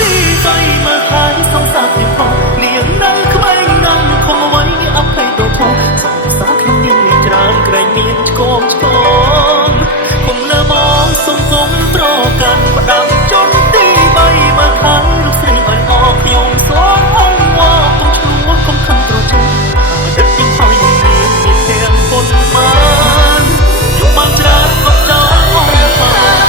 ទីបីមកហើយសងសាប់ខ្ញុំផងលៀងនៅក្បែរនឹងខំអ្វីអភ័យទោសសងខ្ញុំមានច្រើនក្រែងមានឆ្កងគុំលើមកសុំប្រកាន់ផ្ដាំជន់ទីបីមកហើយលោកស្រីឲ្យអរខ្ញុំសូមអងវ៉ាកុំឈ្លោះកុំខំប្រជុំដឹកខ្ញុំហើយមានទាំងពុនបានយកបានច្រើនក៏ដល់អងបាន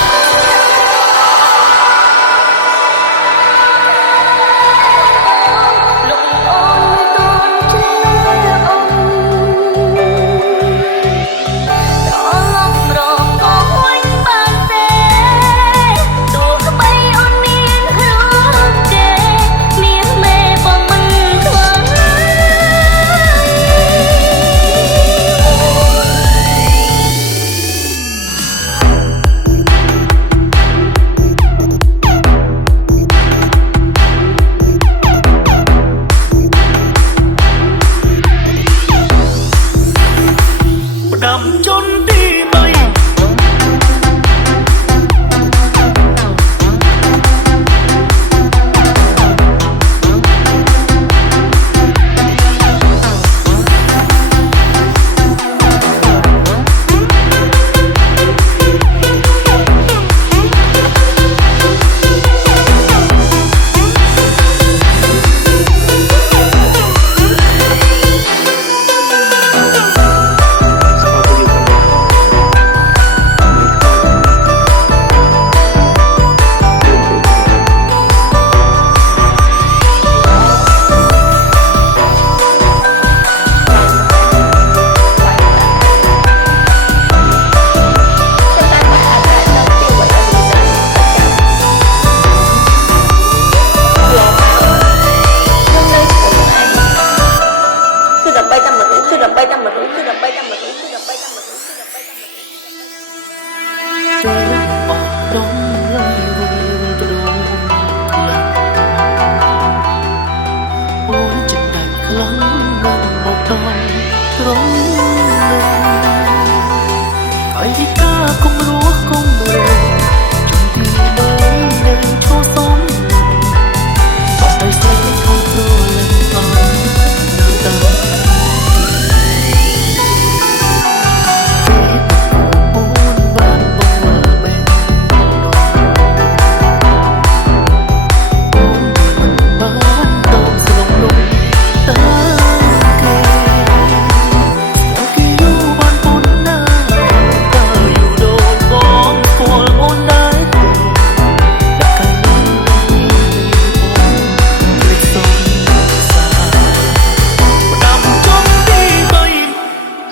ដាំជន់ទីបីហើយទីកាគុំរស់គុំរេជុំទីបីនឹងឈោសំបោះឲ្យស្រីខំព្រលឹងអងនៅតាមអូនបានបងបែបបានតោស្រុងលំតា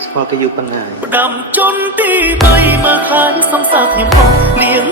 ស្គាល់គេយូរប៉ុណ្ណាផ្ដាំជន់ទីបីមកហើយសងសាប់ខ្ញុំផងលៀង